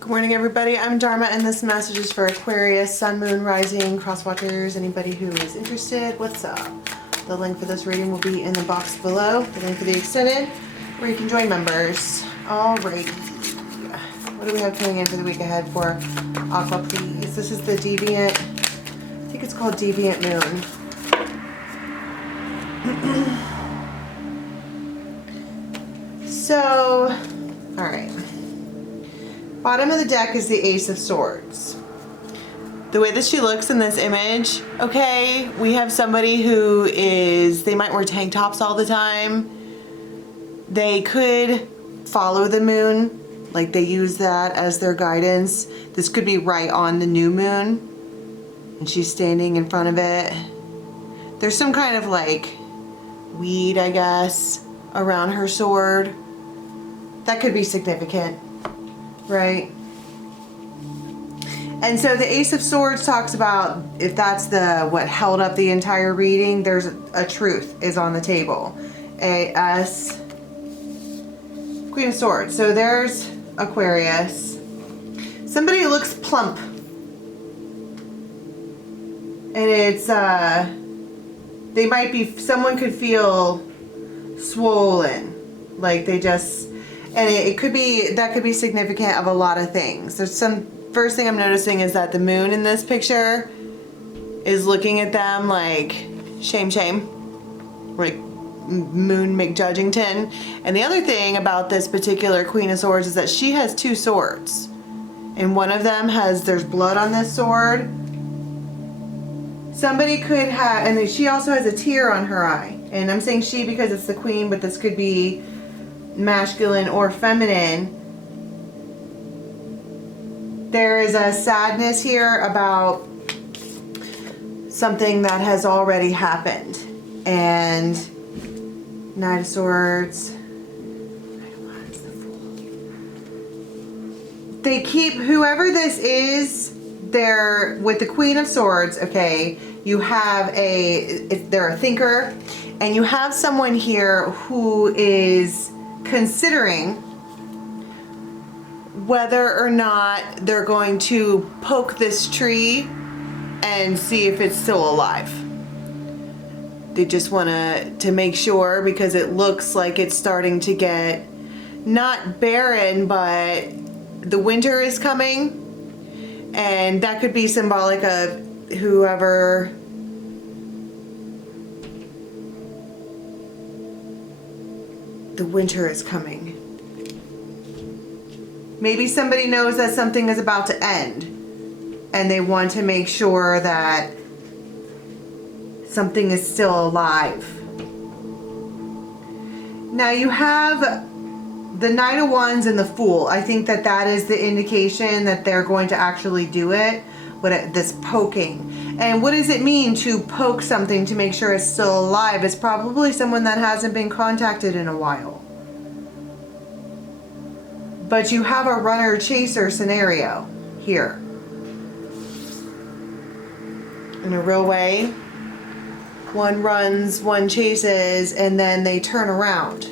Good morning, everybody. I'm Dharma, and this message is for Aquarius, Sun, Moon, Rising, Cross Watchers, anybody who is interested. What's up? The link for this reading will be in the box below. The link for the extended, where you can join members. Alrighty. What do we have coming in for the week ahead for Aqua, please? This is the Deviant, I think it's called Deviant Moon. So, alright. Bottom of the deck is the Ace of Swords. The way that she looks in this image, okay, we have somebody who is, they might wear tank tops all the time. They could follow the moon, like they use that as their guidance. This could be right on the new moon, and she's standing in front of it. There's some kind of like weed, I guess, around her sword. That could be significant. Right? And so the Ace of Swords talks about, if that's what held up the entire reading, there's a truth is on the table. A-S, Queen of Swords. So there's Aquarius. Somebody who looks plump. And it's, they might be, someone could feel swollen. Like they just, and it could be, that could be significant of a lot of things. There's some, first thing I'm noticing is that the moon in this picture is looking at them like, shame, shame. Like Moon McJudgington. And the other thing about this particular Queen of Swords is that she has two swords. And one of them has, there's blood on this sword. Somebody could have, and then she also has a tear on her eye. And I'm saying she because it's the queen, but this could be masculine or feminine. There is a sadness here about something that has already happened. And Knight of Swords. They keep, whoever this is, they're with the Queen of Swords, okay, you have they're a thinker, and you have someone here who is considering whether or not they're going to poke this tree and see if it's still alive. They just want to make sure, because it looks like it's starting to get not barren, but the winter is coming, and that could be symbolic of whoever the winter is coming. Maybe somebody knows that something is about to end, and they want to make sure that something is still alive. Now you have the Knight of Wands and the Fool. I think that that is the indication that they're going to actually do it, this poking. And what does it mean to poke something to make sure it's still alive? It's probably someone that hasn't been contacted in a while. But you have a runner-chaser scenario here. In a real way, one runs, one chases, and then they turn around.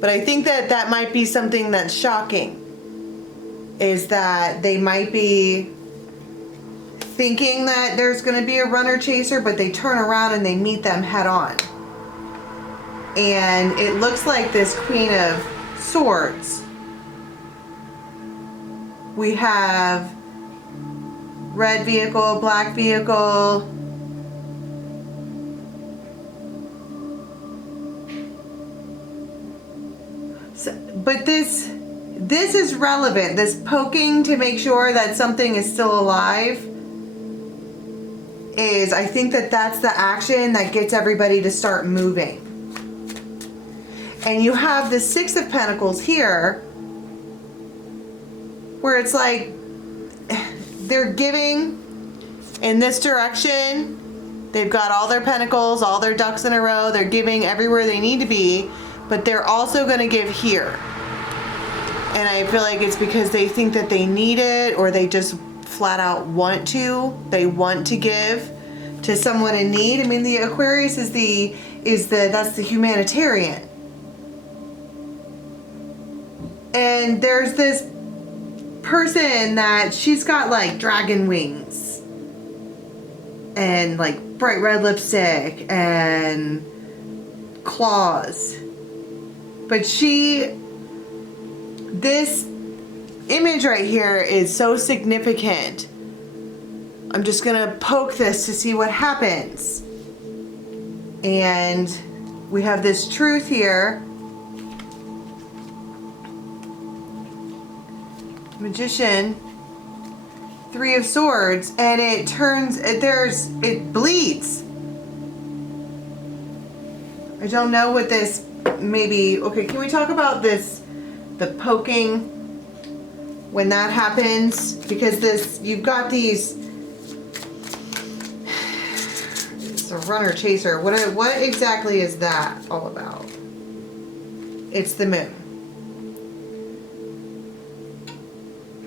But I think that that might be something that's shocking, is that they might be thinking that there's going to be a runner chaser, but they turn around and they meet them head on. And it looks like this Queen of Swords. We have red vehicle, black vehicle. So, but this is relevant. This poking to make sure that something is still alive is, I think that that's the action that gets everybody to start moving. And you have the Six of Pentacles here, where it's like they're giving in this direction. They've got all their pentacles, all their ducks in a row. They're giving everywhere they need to be, but they're also going to give here. And I feel like it's because they think that they need it, or they just flat out want to. They want to give to someone in need. I mean, the Aquarius that's the humanitarian. And there's this person that she's got like dragon wings and like bright red lipstick and claws. But this image right here is so significant. I'm just gonna poke this to see what happens. And we have this truth here. Magician, Three of Swords, and it bleeds. I don't know what this maybe. Okay, can we talk about this, the poking, when that happens? Because you've got these, it's a runner chaser. What exactly is that all about? It's the moon.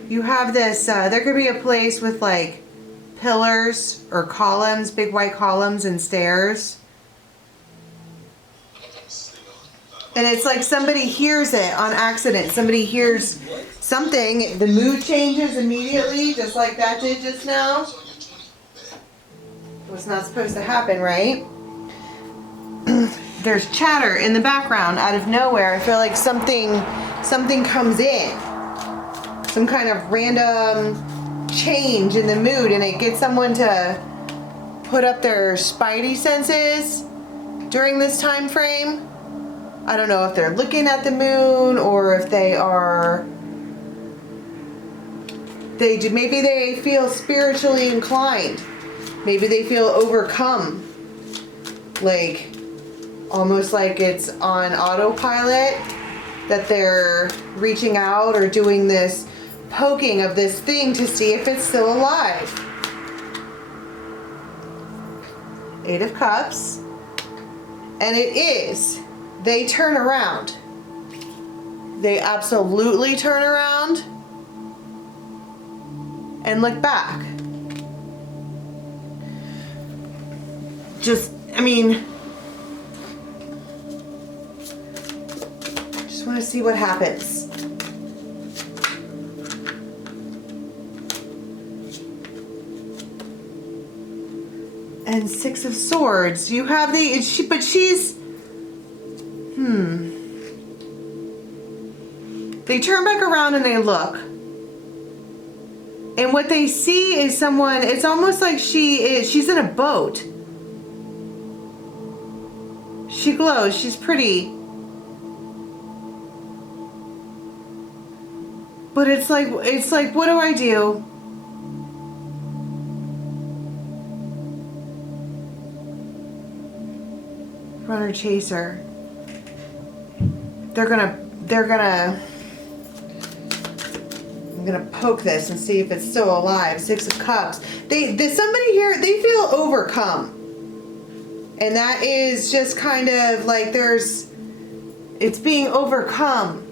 You have this, there could be a place with like pillars or columns, big white columns and stairs. And it's like somebody hears it on accident. Somebody hears something, the mood changes immediately, just like that did just now. It was not supposed to happen, right? There's chatter in the background out of nowhere. I feel like something comes in. Some kind of random change in the mood, and it gets someone to put up their spidey senses during this time frame. I don't know if they're looking at the moon or if maybe they feel spiritually inclined. Maybe they feel overcome. Like, almost like it's on autopilot, that they're reaching out or doing this poking of this thing to see if it's still alive. Eight of Cups. And it is. They turn around. They absolutely turn around and look back. Just want to see what happens. And Six of Swords. You have but she's, They turn back around and they look. And what they see is someone, it's almost like she's in a boat. She glows, she's pretty. But it's like, what do I do? Runner chaser. I'm gonna poke this and see if it's still alive. Six of Cups. Somebody here, they feel overcome. And that is just kind of like it's being overcome.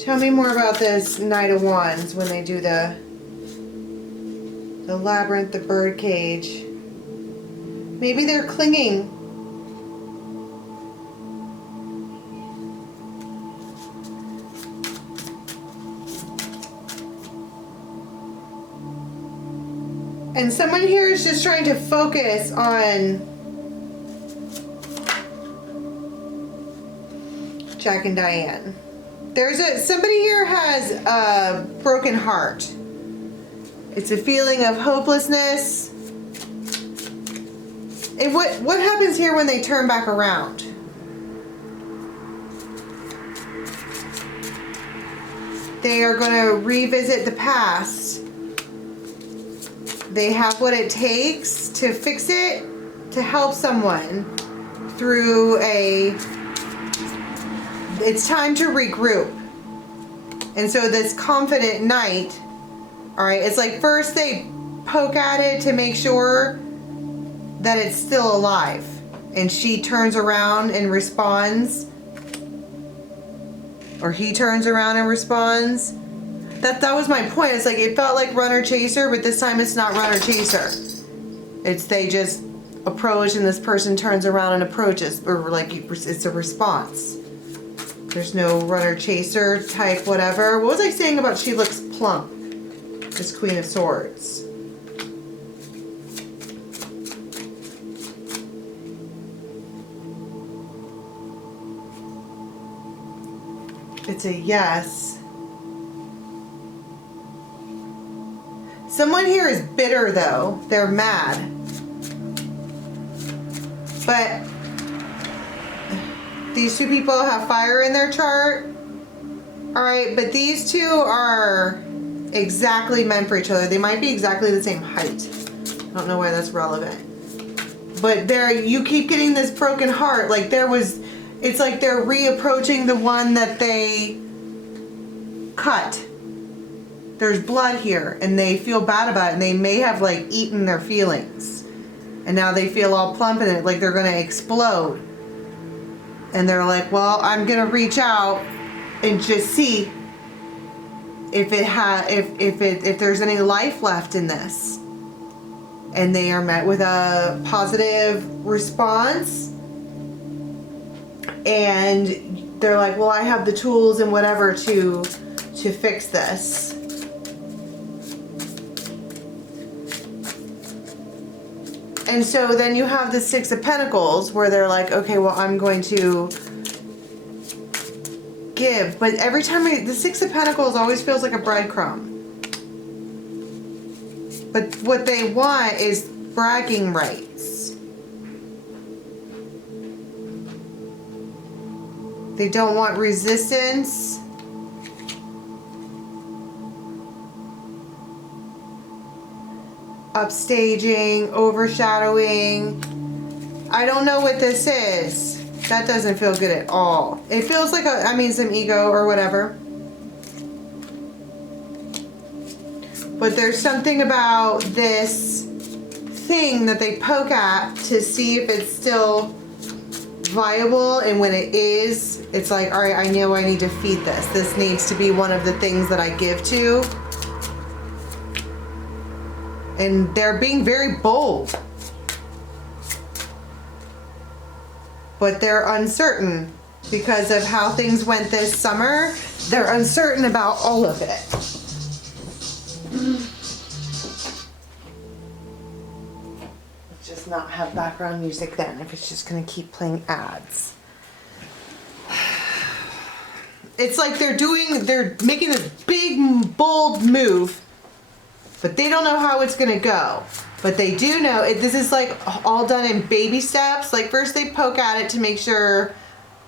Tell me more about this Knight of Wands when they do the labyrinth, the bird cage. Maybe they're clinging. And someone here is just trying to focus on Jack and Diane. Somebody here has a broken heart. It's a feeling of hopelessness. And what happens here when they turn back around? They are going to revisit the past. They have what it takes to fix it, to help someone through it's time to regroup. And so this confident knight, all right, it's like first they poke at it to make sure that it's still alive. And she turns around and responds. Or he turns around and responds. That was my point. It's like it felt like runner chaser, but this time it's not runner chaser. They just approach and this person turns around and approaches, or like it's a response. There's no runner chaser type whatever. What was I saying about she looks plump? This Queen of Swords. It's a yes. Someone here is bitter though. They're mad. But these two people have fire in their chart. Alright, but these two are exactly meant for each other. They might be exactly the same height. I don't know why that's relevant. But you keep getting this broken heart. Like it's like they're reapproaching the one that they cut. There's blood here and they feel bad about it and they may have like eaten their feelings. And now they feel all plump in it, like they're gonna explode. And they're like, well, I'm gonna reach out and just see if there's any life left in this. And they are met with a positive response. And they're like, well, I have the tools and whatever to fix this. And so then you have the Six of Pentacles where they're like, okay, well, I'm going to give. But every time the Six of Pentacles always feels like a breadcrumb. But what they want is bragging rights. They don't want resistance. Upstaging, overshadowing. I don't know what this is. That doesn't feel good at all. It feels like some ego or whatever. But there's something about this thing that they poke at to see if it's still viable, and when it is, it's like, all right, I know I need to feed this. This needs to be one of the things that I give to. And they're being very bold. But they're uncertain because of how things went this summer. They're uncertain about all of it. Let's just not have background music then if it's just gonna keep playing ads. It's like they're making this big, bold move, but they don't know how it's gonna go. But they do know this is like all done in baby steps. Like first they poke at it to make sure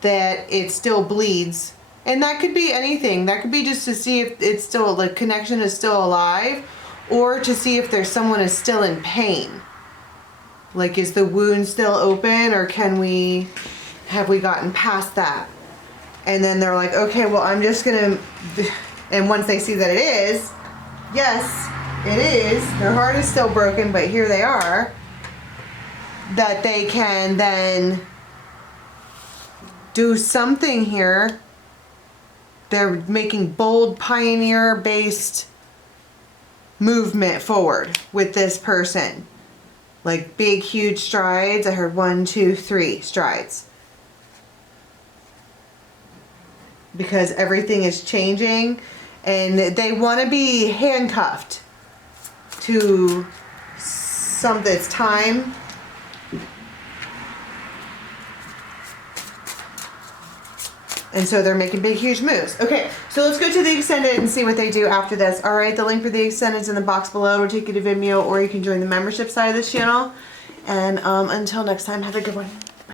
that it still bleeds. And that could be anything. That could be just to see if it's still, the connection is still alive, or to see if someone is still in pain. Like, is the wound still open, or have we gotten past that? And then they're like, okay, well, I'm just gonna, and once they see that it is, yes, it is, their heart is still broken, but here they are, that they can then do something here. They're making bold, pioneer-based movement forward with this person. Like big, huge strides. I heard 1, 2, 3 strides. Because everything is changing and they want to be handcuffed to something. It's time. And so they're making big, huge moves. Okay, so let's go to the extended and see what they do after this. All right, the link for the extended is in the box below. It'll take you to Vimeo, or you can join the membership side of this channel. And until next time, have a good one.